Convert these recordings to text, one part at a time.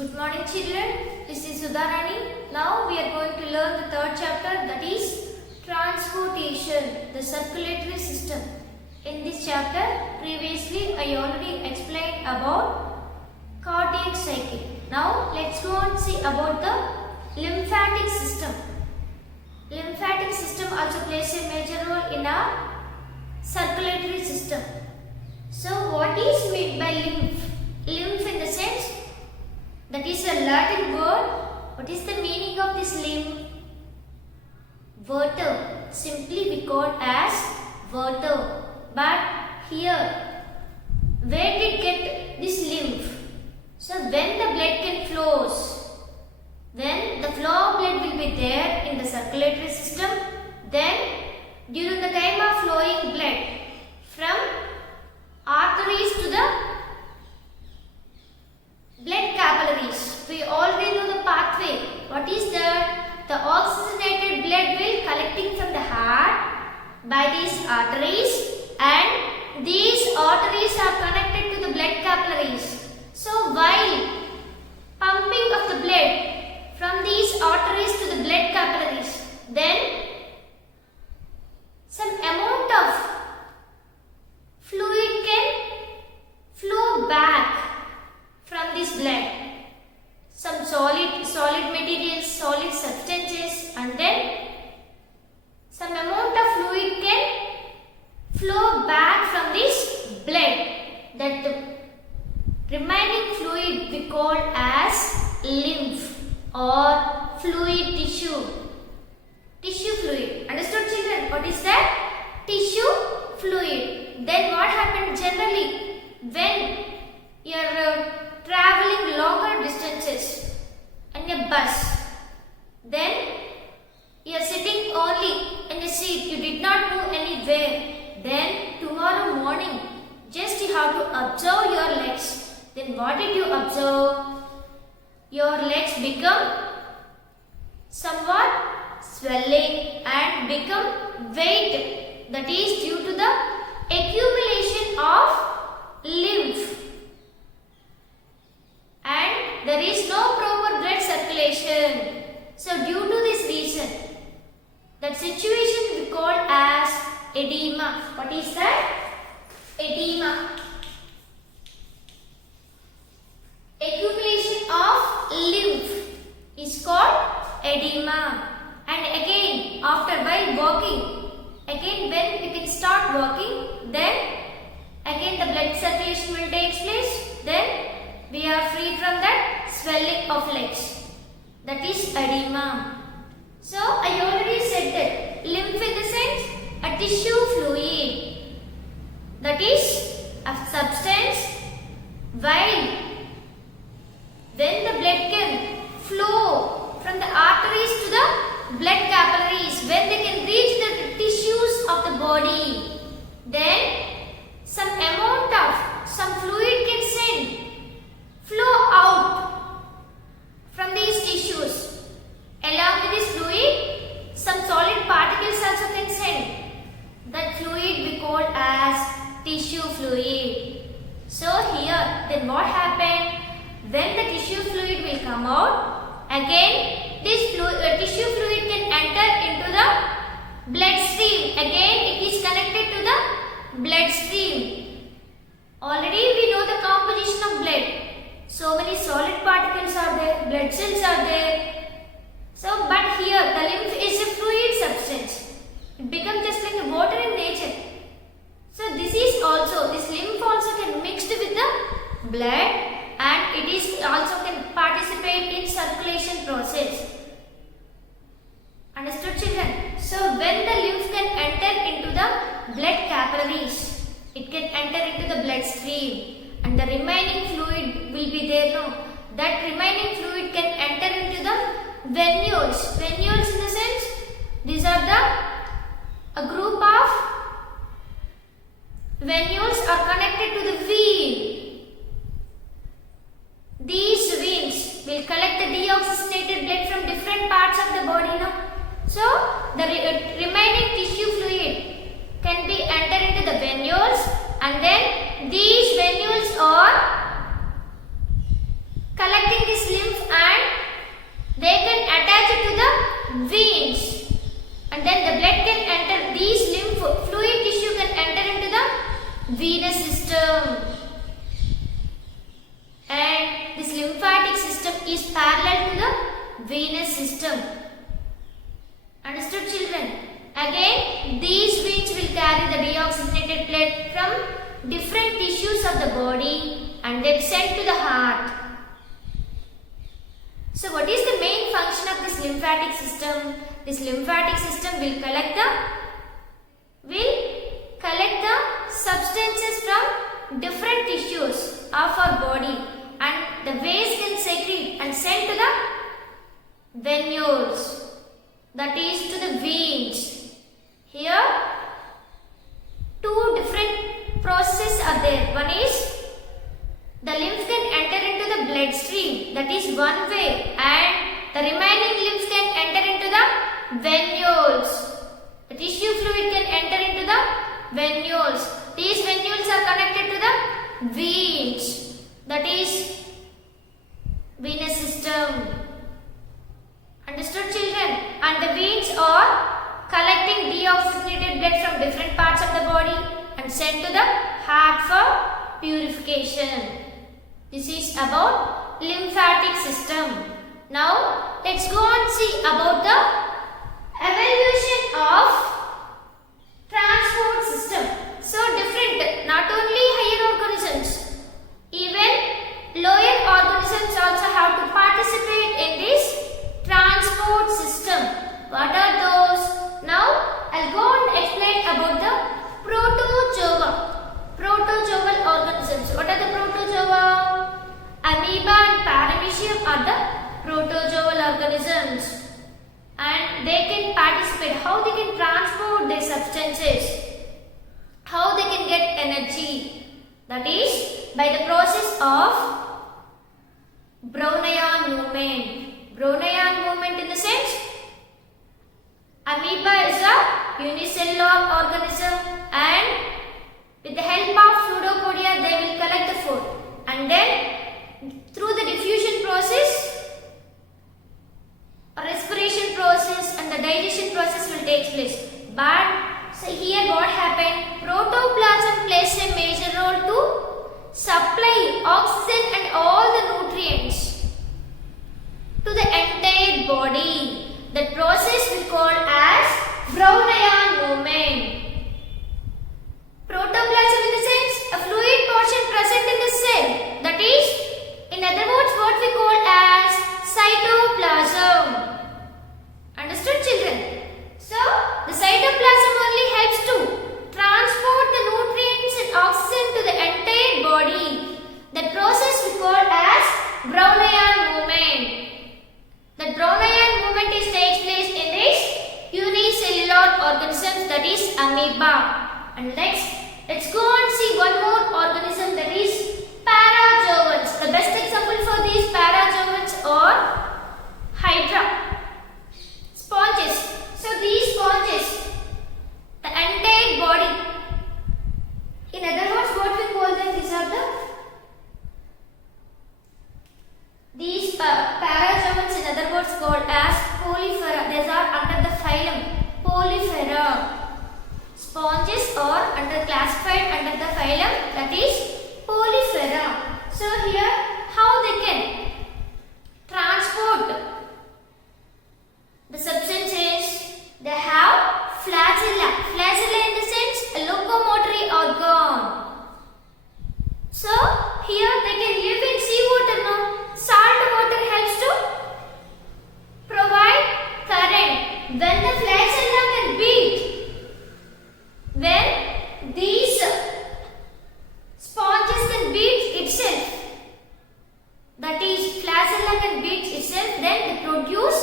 Good morning children, this is Sudharani. Now we are going to learn the third chapter, that is transportation, the circulatory system. In this chapter, previously I already explained about cardiac cycle. Now let's go and see about the lymphatic system. Lymphatic system also plays a major role in our circulatory system. So what is meant by lymph? Lymph in the sense, that is a Latin word. What is the meaning of this lymph? Water. Simply we call as water. But here, where did get this lymph? So when the blood can flows, when the flow of blood will be there in the circulatory system, then during the time of flowing blood from arteries to the blood capillaries, we already know the pathway. What is that? The oxygenated blood will collecting from the heart by these arteries, and these arteries are connected to the blood capillaries. So while pumping of the blood from these arteries to the blood capillaries, then some amount of fluid can flow back from this blood. Some solid materials, solid substances, and then some amount of fluid can flow back from this blood. That the remaining fluid we call as lymph or fluid tissue. Tissue fluid. Understood children? What is that? Tissue fluid. Then what happens generally when you are traveling longer distances in a bus, then you are sitting only in a seat, you did not move anywhere, then tomorrow morning just you have to observe your legs. Then what did you observe? Your legs become somewhat swelling and become weight, that is due to the accumulation of lymph. And there is no proper blood circulation. So due to this reason, that situation we call as edema. What is that? Edema. Accumulation of lymph is called edema. And again, after while walking, again when you can start walking, then again the blood circulation will take place. Then we are free from that swelling of legs. That is edema. So I already said that lymph in the sense a tissue fluid, that is a substance while when the blood can flow from the arteries to the blood capillaries, when they can reach the tissues of the body, then some amount of some fluid can send flow out from these tissues. Along with this fluid, some solid particles also can send. That fluid we call as tissue fluid. So here, then what happened? When the tissue fluid will come out, again this tissue fluid can enter into the bloodstream. Again it is connected to the bloodstream. Already we know the composition of blood. So many solid particles are there, blood cells are there. So, but here the lymph is a fluid substance. It becomes just like a water in nature. So this lymph also can mix with the blood, and it is also can participate in circulation process. Understood children? So when the lymph can enter into the blood capillaries, it can enter into the bloodstream. And the remaining fluid will be there, no? That remaining fluid can enter into the venules. Venules in the sense, these are a group of venules are connected to the vein. These veins will collect the deoxygenated blood from different parts of the body, no? So the remaining tissue fluid can be enter into the venules, and then these venules are collecting this attach it to the veins, and then the blood can enter. These lymph fluid tissue can enter into the venous system, and this lymphatic system is parallel to the venous system. Understood, children? Again, these veins will carry the deoxygenated blood from different tissues of the body and then sent to the heart. So what is the main function of this lymphatic system? This lymphatic system will collect the substances from different tissues of our body, and the waste can secrete and send to the venules, that is to the veins. Here two different processes are there. One is the lymph can enter into the bloodstream, that is one way, and the remaining lymph can enter into the venules. The tissue fluid can enter into the venules. These venules are connected to the veins, that is venous system. Understood, children? And the veins are collecting deoxygenated blood from different parts of the body and sent to the heart for purification. This is about lymphatic system. Now let's go and see about the evolution of transport system. So different, not only higher organisms, even lower organisms also have to participate in this transport system. What are those? Now I'll go and explain about the protozoal organisms. What are the protozoa? Amoeba and paramecium are the protozoal organisms, and they can participate. How they can transport their substances? How they can get energy? That is by the process of Brownian movement. Brownian movement in the sense, amoeba is a unicellular organism, and with the help of pseudopodia they will collect the food, and then through the diffusion process, respiration process and the digestion process will take place. But so here what happened? Protoplasm plays a major role to supply oxygen and all the nutrients to the entire body. That process we call as Brownian movement. Protoplasm in the sense a fluid portion present in the cell, that is, in other words, what we call as cytoplasm. Understood, children? So the cytoplasm only helps to transport the nutrients and oxygen to the entire body. That process we call as Brownian movement. The Brownian movement takes place in this unicellular organisms, that is amoeba. And next, let's go and see one more organism, that is parazoans. The best example for these parazoans are hydra, sponges. So these sponges, the entire body. In other words, what we call them? These are these parazoans, in other words, called as Polyphera. These are under the phylum Polyphera. Sponges are classified under the phylum, that is Polyphera. So here, how they can transport the substances? They have flagella. Flagella in the sense a locomotory organ. So here they can live in seawater now. Salt water helps to provide current. When the flagella can beat, when these sponges can beat itself, that is flagella can beat itself, then it produce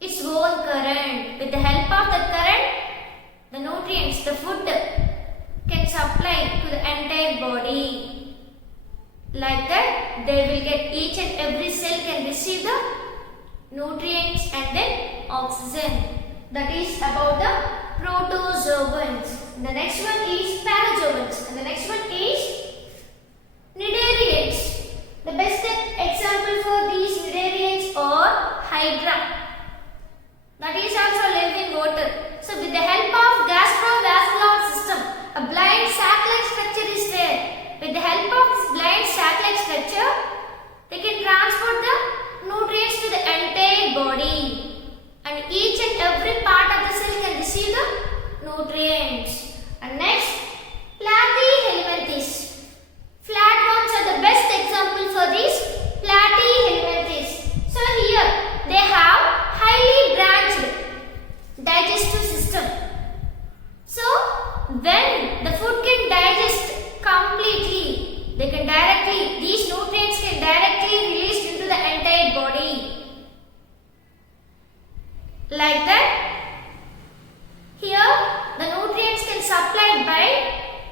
its own current. With the help of the current, the nutrients, the food can supply to the entire body. Like that, they will get, each and every cell can receive the nutrients and then oxygen. That is about the protozoans. The next one is parazoans, and the next one is cnidarians. The best example for these cnidarians are hydra. nutrients. And next, platyhelminthes. Flatworms are the best example for these platyhelminthes. So here they have highly branched digestive system. So when the food can digest completely, these nutrients can directly released into the entire body. Like that, here the nutrients can supplied by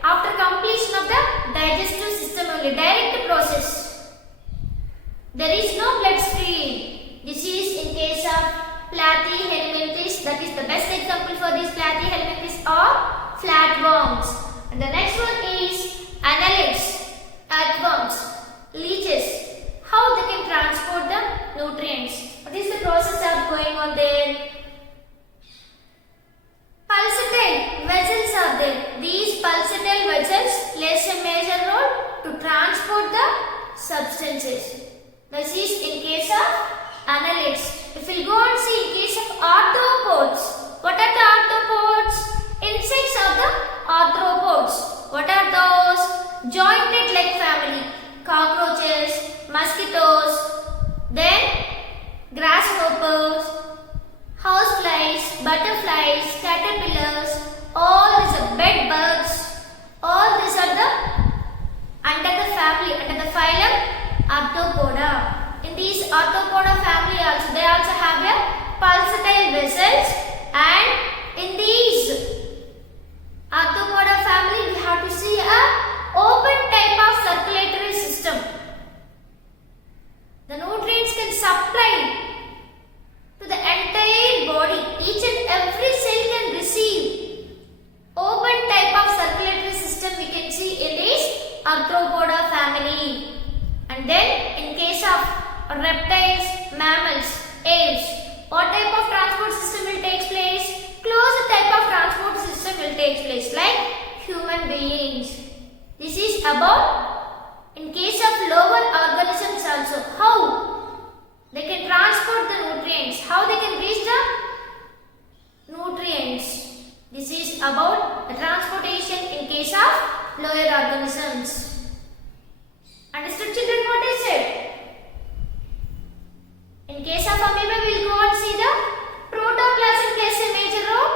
after completion of the digestive system only, direct process. There is no bloodstream. This is in case of platyhelminthes. That is the best example for these platyhelminthes or flatworms. And the next one is annelids, earthworms, leeches. How they can transport the nutrients? What is the process that going on there? Pulsatile vessels are there. These pulsatile vessels plays a major role to transport the substances. This is in case of annelids. If we go and see in case of arthropods, what are the arthropods? Insects of the arthropods. What are those? Jointed leg family. Cockroaches, mosquitoes, then grasshoppers, houseflies, butterflies, caterpillars, all these are bed bugs, all these are the under the family, under the phylum Arthropoda. In these Arthropoda family also, they also have a pulsatile vessels, and in these Arthropoda family we have to see a open type of circulatory system. The nutrients can supply to the entire body. Each and every cell can receive. Open type of circulatory system we can see in this Arthropoda family. And then in case of reptiles, mammals, apes, what type of transport system will take place? Closed type of transport system will take place, like human beings. This is about in case of lower organisms also. How they can transport the nutrients, how they can reach the nutrients. This is about the transportation in case of lower organisms. Understood, children, what I said? In case of amoeba, we will go and see the protoplasm plays a major role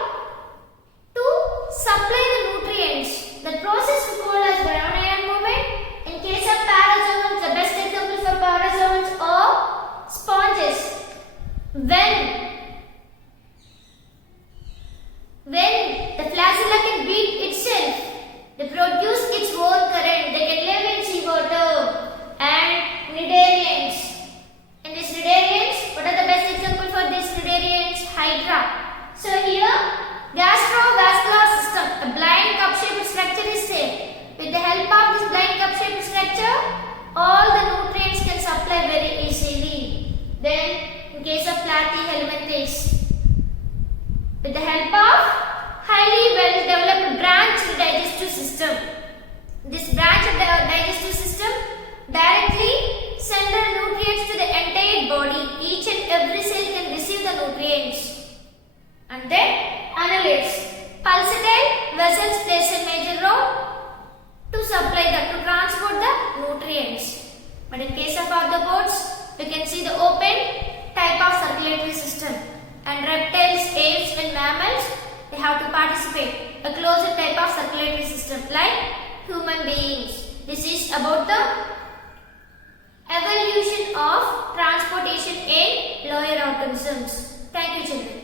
to supply the nutrients. The process we call as Brownian movement. In case of parazoans, the best example for parazoans are sponges. When the flagella can beat itself, they produce its own current. They can live in seawater. And cnidarians. In these cnidarians, what are the best example for these cnidarians? Hydra. So here, gastrovascular system, a blind cup-shaped structure is there. With the help of this blind cup-shaped structure, all the nutrients can supply very easily. Then, in case of platyhelminthes, with the help of highly well-developed branched digestive system, this branched digestive system directly send the nutrients to the entire body. Each and every cell can receive the nutrients. And then annelids, pulsatile vessels plays a major role to supply to transport the nutrients. But in case of arthropods, you can see the open type of circulatory system. And reptiles, apes and mammals, they have to participate a closed type of circulatory system like human beings. This is about the evolution of transportation in lower organisms. Thank you, children.